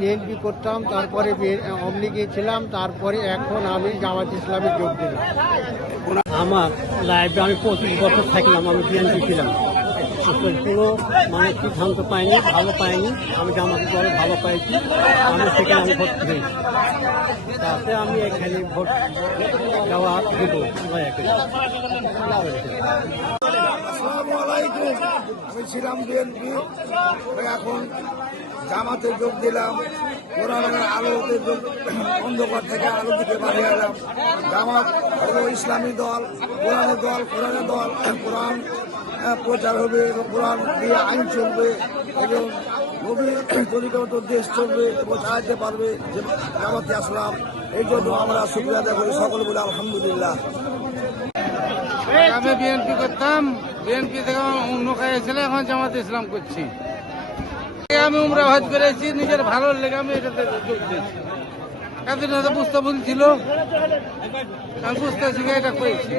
BNP করতাম, তারপরে আওয়ামী লীগে ছিলাম, তারপরে এখন আমি জামাত ইসলামে যোগ দিলাম। আমার লাইফে আমি 25 বছর থাকলাম, আমি বিএনপি ছিলাম, পুরো মানে সিদ্ধান্ত পাইনি, ভালো পাইনি। আমি জামাত দলে ভালো পাইছি, আমি সেখানে আমি ভোট দিয়েছি, তাতে আমি এখানে ভোট দেওয়া দেব। আমি ছিলাম বিএনপি, এখন জামাতে যোগ দিলাম। কোরআনের আলোতে অন্ধকার থেকে আলো দিকে বাড়িয়ে এলাম। জামাত হলো ইসলামী দল, কোরআনের দল, কোরআনের দল। কোরআন প্রচার হবে, কোরআন দিয়ে আইন চলবে এবং নবীর তরিকামত দেশ চলবে এবং চালাতে পারবে। যে জামাতে আসলাম, এই জন্য আমরা শুকরিয়া আদায় করি, সকল বলে আলহামদুলিল্লাহ। আমি বিএনপি করতাম, বিএনপি থেকে অন্য কাজে ছিল, এখন জামাত ইসলাম করছি। আমি উমরা হজ করেছি, নিজের ভালো লেগে আমি এটাতে যোগ দিয়েছি। এতদিন হয়তো বুঝতে ভুল ছিল, আমি বুঝতে শিখে এটা করেছি।